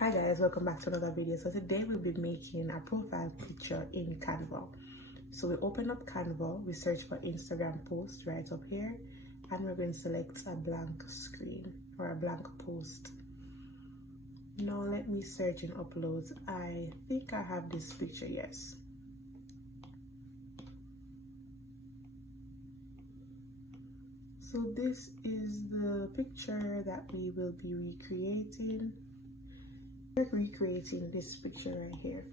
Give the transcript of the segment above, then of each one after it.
Hi guys, welcome back to another video. So today we'll be making a profile picture in Canva. So we open up Canva, we search for Instagram post right up here, and we're going to select a blank screen or a blank post. Now let me search in uploads. I think I have this picture, yes. So this is the picture that we will be recreating. We're recreating this picture right here.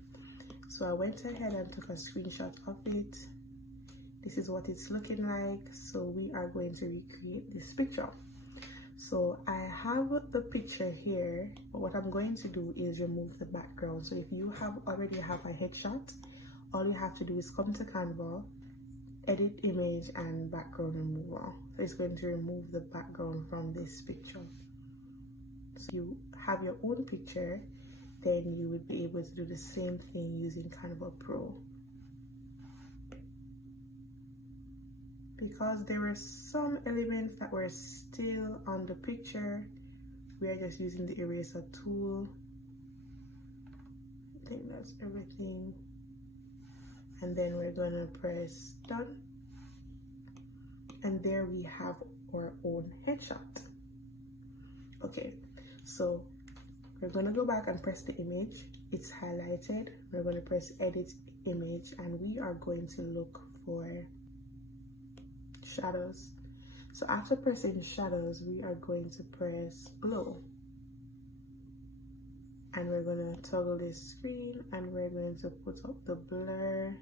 So I went ahead and took a screenshot of it. This is what it's looking like. So we are going to recreate this picture. So I have the picture here, but what I'm going to do is remove the background. So if you already have a headshot, all you have to do is come to Canva, edit image and background removal. So it's going to remove the background from this picture. So you have your own picture, then you would be able to do the same thing using Canva Pro. Because there were some elements that were still on the picture, we are just using the eraser tool. I think that's everything. And then we're gonna press done. And there we have our own headshot. Okay, so we're gonna go back and press the image. It's highlighted. We're gonna press edit image and we are going to look for shadows. So after pressing shadows, we are going to press glow. And we're gonna toggle this screen and we're going to put up the blur.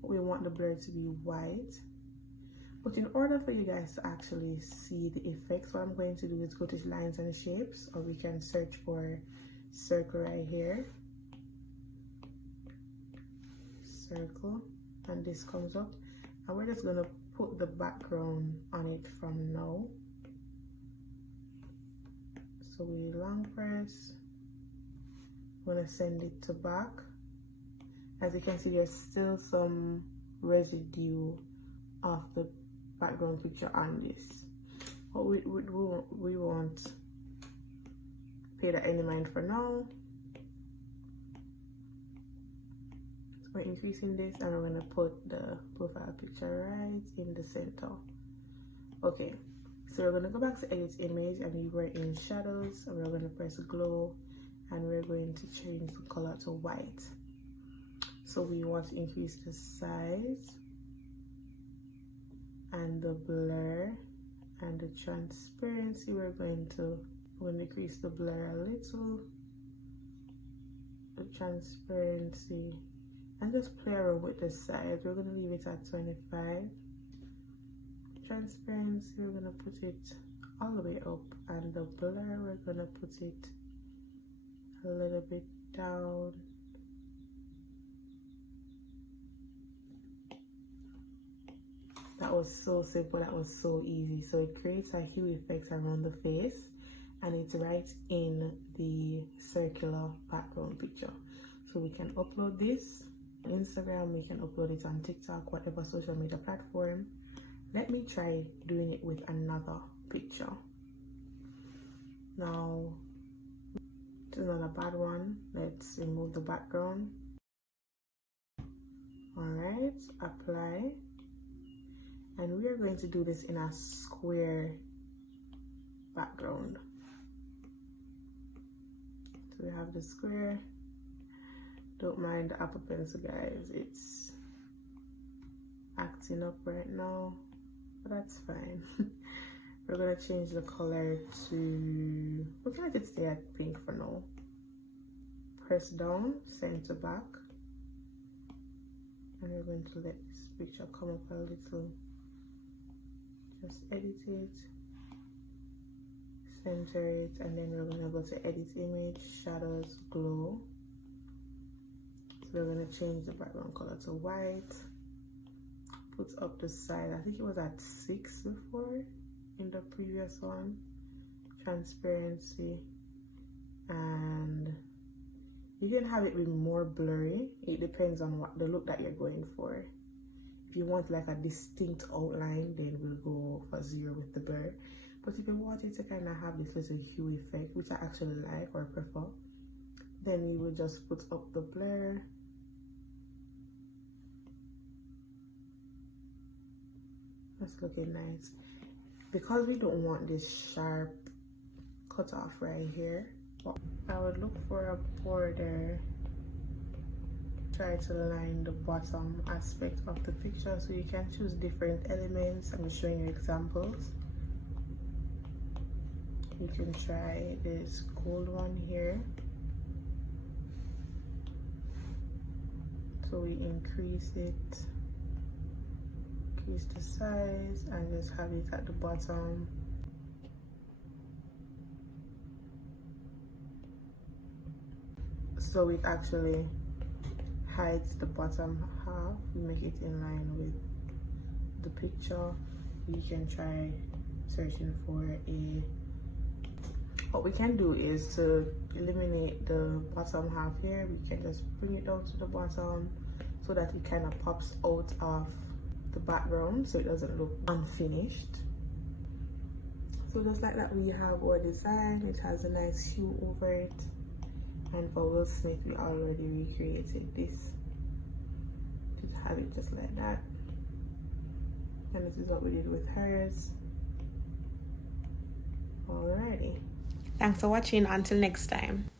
We want the blur to be white. But in order for you guys to actually see the effects, what I'm going to do is go to lines and shapes, or we can search for circle right here. Circle, and this comes up. And we're just gonna put the background on it from now. So we long press, we're gonna send it to back. As you can see, there's still some residue of the background picture on this, but we won't pay that any mind for now. So we're increasing this and we're going to put the profile picture right in the center. Okay, so we're going to go back to edit image and we were in shadows and we're going to press glow and we're going to change the color to white. So we want to increase the size and the blur and the transparency. We're going to decrease the blur a little, the transparency, and just play around with the size. We're going to leave it at 25. Transparency, we're going to put it all the way up, and the blur, we're going to put it a little bit down. That was so simple, that was so easy. So it creates a hue effect around the face and it's right in the circular background picture. So we can upload this on Instagram, we can upload it on TikTok, whatever social media platform. Let me try doing it with another picture. Now, it's another bad one. Let's remove the background. Alright, apply. And we are going to do this in a square background. So we have the square. Don't mind the Apple Pencil, guys. It's acting up right now, but that's fine. We're gonna change the color to, we're gonna let it stay at pink for now. Press down, send to back. And we're going to let this picture come up a little. Just edit it, center it, and then we're gonna go to edit image, shadows, glow. So we're gonna change the background color to white. Put up the size, I think it was at 6 before in the previous one. Transparency, and you can have it be more blurry. It depends on what the look that you're going for. If you want like a distinct outline, then we'll go for 0 with the blur. But if you want it to kind of have this little hue effect, which I actually like or prefer, then we will just put up the blur. That's looking nice. Because we don't want this sharp cut off right here, I would look for a border. Try to line the bottom aspect of the picture, so you can choose different elements. I'm showing you examples. You can try this gold one here. So we increase it, increase the size, and just have it at the bottom. So it actually hides the bottom half. We make it in line with the picture. You can try searching for a, what we can do is to eliminate the bottom half here. We can just bring it down to the bottom so that it kind of pops out of the background, so it doesn't look unfinished. So just like that, we have our design. It has a nice hue over it. And for Will Smith, we already recreated this to have it just like that. And this is what we did with hers. Alrighty. Thanks for watching. Until next time.